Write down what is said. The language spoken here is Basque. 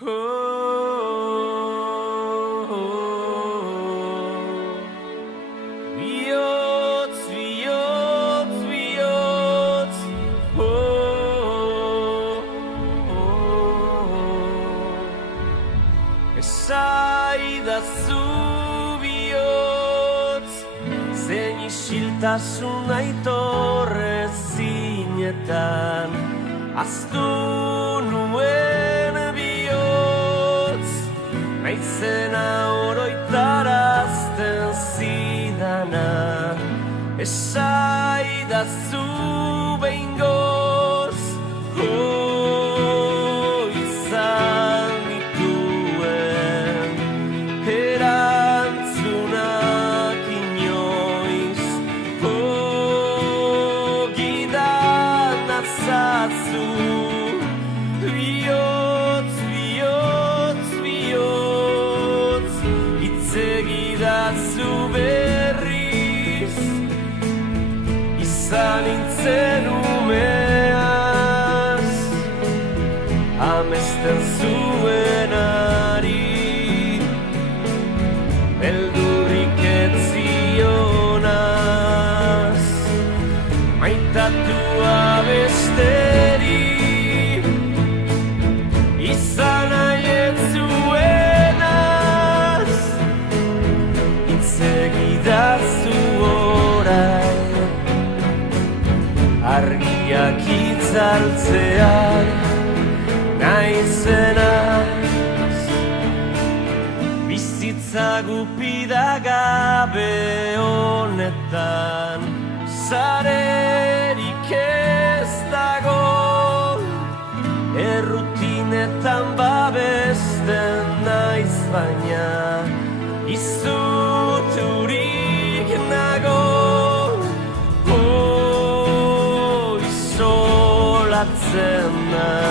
Bihotz, bihotz, bihotz, esaidazu bihotz, zein isiltasun aitorrezinetan aztu nuen bihotz, naizena oroitarazten zidana, esaidazu behingoz, izan dituen erantzunak inoiz, gidan azazu, bihotz, bihotz, bihotz, itzegidazu berriz, izan nintzen umeaz, amesten zuenari, beldurrik ez zionaz, maitatua besteri, izan nahi ez zuenaz, itzegidazu orain, argiak itzaltzean naizenaz, bizitza gupida gabe honetan, zarerik ez dago, errutinetan babesten naiz baina, izuturik nago, isolatzen naiz.